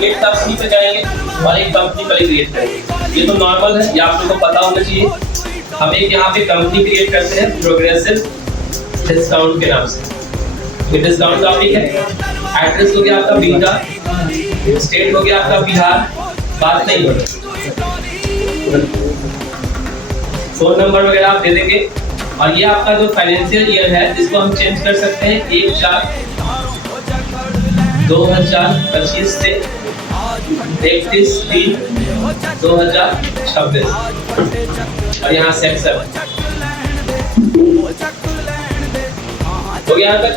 एक कंपनी पे जाएंगे और एक कंपनी पहले क्रिएट करेंगे। ये तो नॉर्मल है, ये आप लोगों को पता होना चाहिए। हम एक यहाँ पे कंपनी क्रिएट करते हैं प्रोग्रेसिव डिस्काउंट के नाम से। ये डिस्काउंट टॉपिक है। एड्रेस हो गया आपका बीटा, स्टेट हो गया आपका बिहार, बात नहीं हो रही। फोन नंबर वगैरह आप दे देंगे। और ये आपका जो फाइनेंशियल ईयर है जिसको हम चेंज कर सकते हैं 1/4/2025 से 31/3/2026 और यहाँ सेक्शन हो गया यहाँ तक।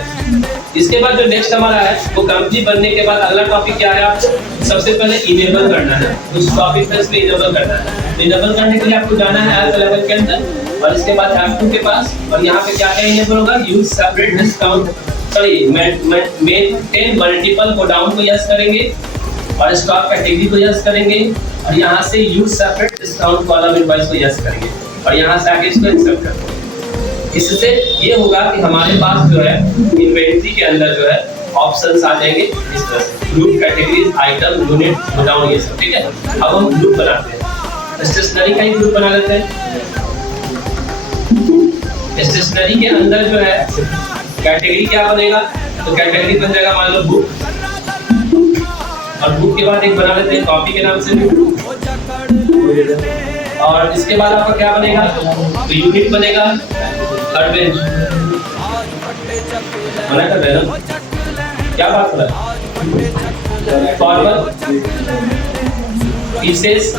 इसके बाद जो नेक्स्ट हमारा है वो कंपनी बनने के बाद अगला टॉपिक क्या है, आपको सबसे पहले इनेबल करना है। उस टॉपिक पे इसमें इनेबल करना है। इनेबल करने के लिए आपको जाना है एज लेवल के अंदर और इसके बाद F2 के पास। और यहाँ पे क्या क्या इनेबल होगा, use separate discount, sorry maintain multiple godown को यस करेंगे और स्टॉक कैटेगरी को यस करेंगे और यहाँ से use separate discount column invoice को यस करेंगे और यहाँ से आगे इसको इंसर्ट करेंगे। इससे ये होगा कि हमारे पास जो है इन्वेंट्री के अंदर जो है ऑप्शंस आ जाएंगे इस तरह से, group, categories, item, unit, godown, ये सब। ठीक है, अब हम ग्रुप बनाते हैं। स्टेशनरी का ही ग्रुप बना लेते हैं। स्टेशनरी के अंदर जो है कैटेगरी क्या बनेगा, तो कैटेगरी बन जाएगा मान लो बुक, और बुक के बाद एक बना लेते हैं कॉपी के नाम से भी, और इसके बाद आपका क्या बनेगा, तो यूनिट बनेगा, थर्ड बेंच मना कर रहे ना, क्या बात हो रहा है, फॉर्मल, पीसेस,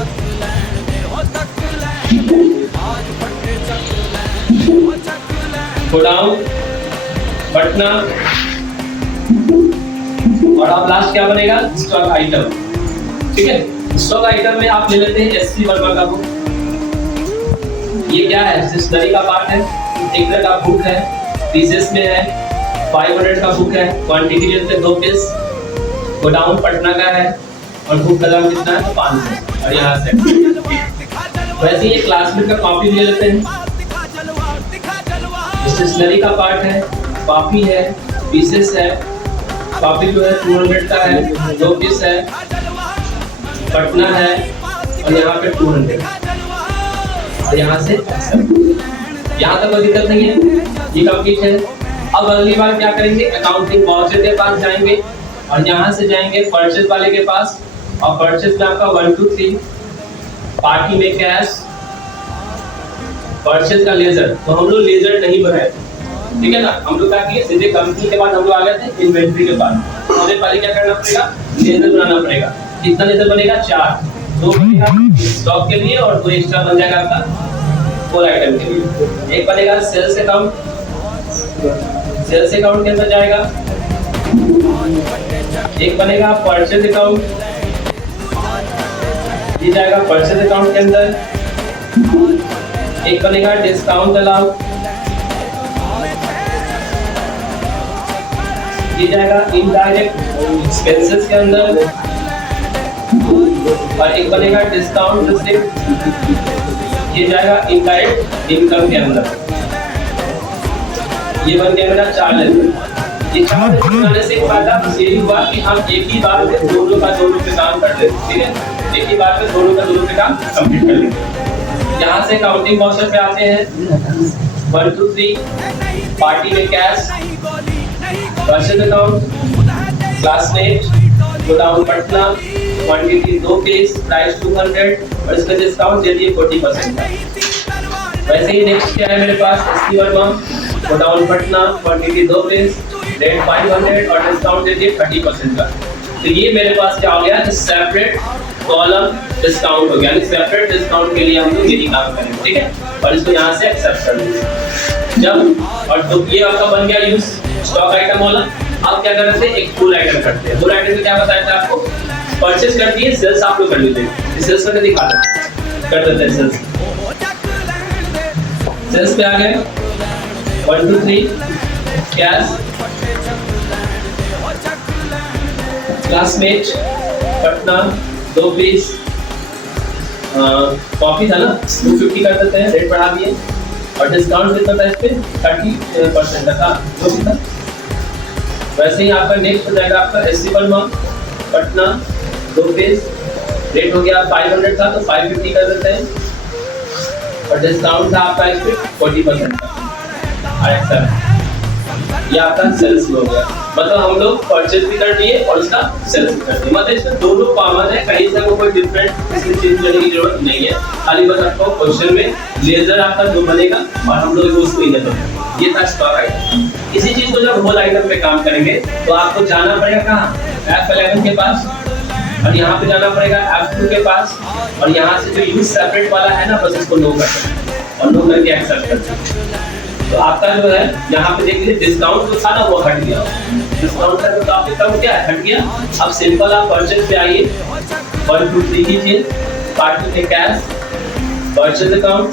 गोडाउन, पटना, और अब लास्ट क्या बनेगा, स्टॉक आइटम। ठीक है, स्टॉक आइटम में आप ले लेते हैं एससी वर्मा का बुक। ये क्या है, स्टेशनरी का पार्ट है, एक तरह का बुक है, पीसेस में है, 500 का बुक है, क्वांटिटी लेते हैं 2 पीस, गोडाउन पटना का है और बुक का दाम कितना है, 500। और यहाँ से वैसे ये क्लासमेट का कॉपी ले लेते हैं। स्टेशनरी का पार्ट है, कॉपी है, पीसेस है, कॉपी जो है 200 का है, 2 पीस है, पटना है और यहाँ पे 200 और यहाँ से यहाँ तक कोई दिक्कत नहीं है, ये कंप्लीट है। अब अगली बार क्या करेंगे, अकाउंटिंग वाउचर के पास जाएंगे और यहाँ से जाएंगे परचेज वाले के पास, और परचेज में आपका 1 2 3 पार्टी में कैश, परचेज का लेजर, तो हम लोग लेजर नहीं बनाए, ठीक है ना। हम लोग क्या किए, सीधे कंपनी के बाद हम लोग आ गए थे इन्वेंट्री के पास। हमें पहले क्या करना पड़ेगा, लेजर बनाना पड़ेगा। कितना लेजर बनेगा, 4, 2 बनेगा स्टॉक के लिए और 2 एक्स्ट्रा बन जाएगा आपका 4 आइटम के लिए। एक बनेगा सेल्स अकाउंट, सेल्स अकाउंट के अंदर जाएगा। एक बनेगा परचेज अकाउंट, ये जाएगा परचेज अकाउंट के अंदर। एक बनेगा डिस्काउंट अलाउड, ये जाएगा इनडायरेक्ट एक्सपेंसेस के अंदर। और एक बनेगा डिस्काउंट रिसिप्ट, ये जाएगा इनडायरेक्ट इनकम के अंदर। ये बन गया मेरा 4 लेवल। ये 4 लेवल बनाने से एक फायदा ये हुआ कि हम एक ही बार में दोनों पे काम कर लेते, ठीक है। एक ही बार में दोनों पे काम कंप्लीट कर लेते। यहाँ से काउंटिंग वाउचर पे आते हैं, 1 2 3 पार्टी में cash, purchase account, Classmate, godown Patna, quantity 2 piece, price 200 और इसका डिस्काउंट दे दिए 40% का। वैसे ही नेक्स्ट क्या है मेरे पास, SC Verma, godown Patna, quantity 2 piece, rate 500 और डिस्काउंट दे दिए 30% का। तो ये मेरे पास क्या हो गया, सेपरेट कॉलम डिस्काउंट हो गया। यानी सेपरेट डिस्काउंट के लिए हम लोग यही काम करेंगे, ठीक है। और इसको यहाँ से एक्सेप्ट कर देंगे जब, और तो ये आपका बन गया यूज स्टॉक आइटम वाला। अब क्या करते हैं, एक फुल आइटम करते हैं। फुल आइटम में क्या बताया था आपको, परचेज कर दिए, सेल्स आप लोग कर लेते हैं। सेल्स करके दिखा कर देते हैं। सेल्स पे आ गए, 1 2 3 cash, Classmate Patna 2 piece, coffee था ना 250 कर देते हैं, रेट बढ़ा दिए। और डिस्काउंट कितना था इस पे, 30% का था जो भी था। वैसे ही आपका नेक्स्ट हो जाएगा आपका SC Verma Patna, 2 piece, rate हो गया 500 था तो 550 कर देते हैं, और डिस्काउंट था आपका इस पे 40% का। अच्छा, ये आपका सेल्स हो गया, मतलब हम लोग परचेज भी कर दिए और उसका सेल्स भी कर दिए, मतलब इसमें दोनों कॉमन है, कहीं से आपको कोई डिफरेंट इसमें चीज करने की जरूरत नहीं है, खाली बस आपको क्वेश्चन में लेजर आपका जो बनेगा और हम लोग उसको ही लेते। ये था स्टॉक आइटम। इसी चीज को जब होल आइटम पे काम करेंगे तो आपको जाना पड़ेगा कहाँ, F11 के पास, और यहाँ पे जाना पड़ेगा F2 के पास, और यहाँ से जो यूज सेपरेट वाला है ना, बस इसको नो करते और नो करके एक्सेप्ट करते। तो आपका जो है यहाँ पे देख लीजिए डिस्काउंट जो था ना वो हट गया, डिस्काउंट का जो टॉपिक था वो क्या है, हट गया। अब सिंपल आप परचेज पे आइए, 1 2 3 कीजिए, पार्ट में कैश, परचेज अकाउंट,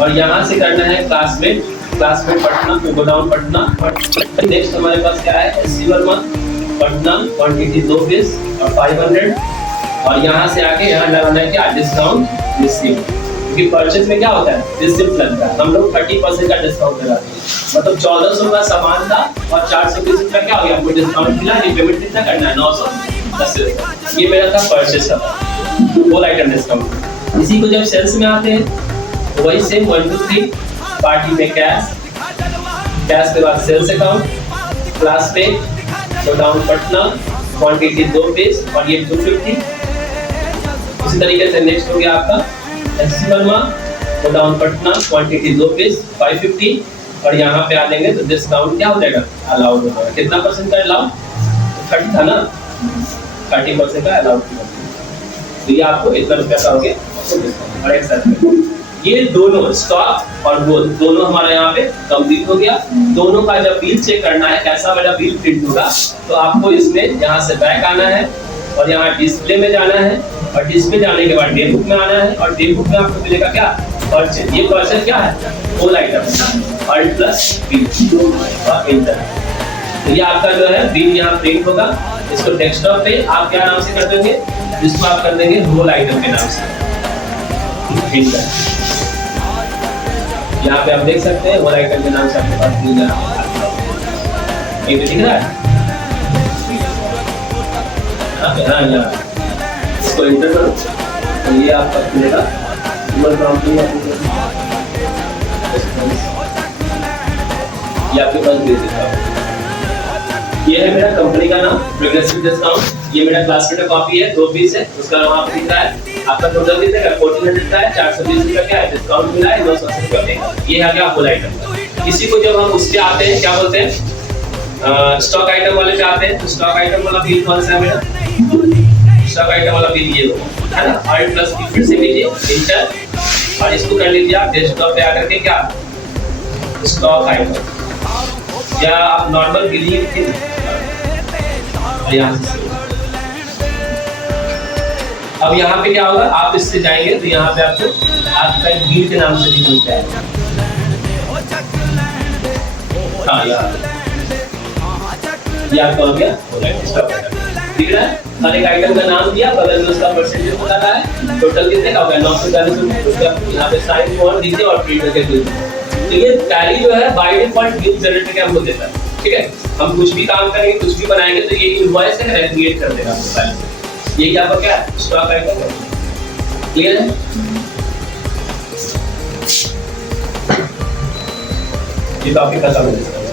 और यहाँ से करना है classmate, classmate Patna, godown Patna. Next हमारे पास क्या है, SC Verma Patna, quantity 2 piece और 500, और यहाँ से आके यहाँ लगाना है क्या, डिस्काउंट रिसीव, क्योंकि परचेज में क्या होता है, रिसिप्ट लगता है, हम लोग 30% का डिस्काउंट लगाते हैं, मतलब 1400 का सामान था और 420 का क्या हो गया, आपको डिस्काउंट मिला, ये पेमेंट कितना करना है, 910। ये मेरा था परचेज का होल आइटम डिस्काउंट। इसी को जब सेल्स में आते हैं तो वही सेम 1 2 3, पार्टी में कैश, कैश के बाद सेल्स अकाउंट, क्लास पे गोडाउन पटना, क्वांटिटी 2 पीस और ये 250। इसी तरीके से नेक्स्ट हो गया आपका SC Verma godown Patna, quantity 2 piece 550, और यहाँ पे आ जाएंगे तो डिस्काउंट क्या हो जाएगा, अलाउड हो जाएगा, कितना परसेंट का अलाउड, 30 था ना, 30% का अलाउड किया, तो ये आपको इतना रुपया का हो गया। और एक साथ ये दोनों स्टॉक और वो दोनों हमारा यहाँ पे कंप्लीट हो गया। दोनों का जब बिल चेक करना है कैसा वाला बिल प्रिंट होगा, तो आपको इसमें यहाँ से बैक आना है और यहाँ डिस्प्ले में जाना है, और डिस्प्ले जाने के बाद डे बुक में आना है, और डे बुक में आपको मिलेगा क्या, परचेज। ये परचेज क्या है, whole item, alt plus bill और इंटर। तो ये आपका जो है बिल यहाँ प्रिंट होगा, इसको डेस्कटॉप पे आप क्या नाम से कर देंगे, जिसको आप कर देंगे होल आइटम के नाम से इंटर। यहाँ पे आप देख सकते हैं होल आइटम के नाम से आपके पास बिल ये दिख रहा है, हाँ यहाँ इसको इंटर करो तो ये आपका खुलेगा, ये आपके पास बिल दिख रहा है। ये है मेरा कंपनी का नाम प्रोग्रेसिव डिस्काउंट, ये मेरा क्लासमेट का कॉपी है 2 पीस है, उसका वहाँ पे दिख रहा है। आपका टोटल कितने का, 1400 का है, 420 का क्या है, डिस्काउंट मिला है, 980 रुपये का। ये है क्या, होल आइटम। इसी को जब हम उससे आते हैं क्या बोलते हैं, स्टॉक आइटम वाले पे आते हैं, तो स्टॉक आइटम वाला बिल कौन सा है मेरा, स्टॉक आइटम वाला बिल ये है ना, अल्ट प्लस की फिर से लीजिए इंटर, और इसको कर लीजिए आप डेस्कटॉप पे आकर के क्या, स्टॉक आइटम, या आप नॉर्मल बिल ही लिखिए, और यहाँ से अब यहाँ पे क्या होगा, आप इससे जाएंगे तो यहाँ पे आपको आपका एक बिल के नाम से भी मिलता है, हाँ ये आपका हो गया स्टॉक आइटम, दिख रहा है, हर एक आइटम का नाम दिया, बगल में उसका परसेंटेज बता रहा है, टोटल कितने का होगा 940 रुपये, यहाँ पे साइन और दीजिए और प्रिंट करके दीजिए। तो ये टैली जो है बाय डिफॉल्ट बिल जनरेट करके हमको देता है, ठीक है, हम कुछ भी काम करेंगे, कुछ भी बनाएंगे तो ये इनवॉइस है क्रिएट कर देगा हमको पहले। ये क्या आपका क्या है, स्टॉक आइटम है, क्लियर है। ये टॉपिक खत्म हो गया।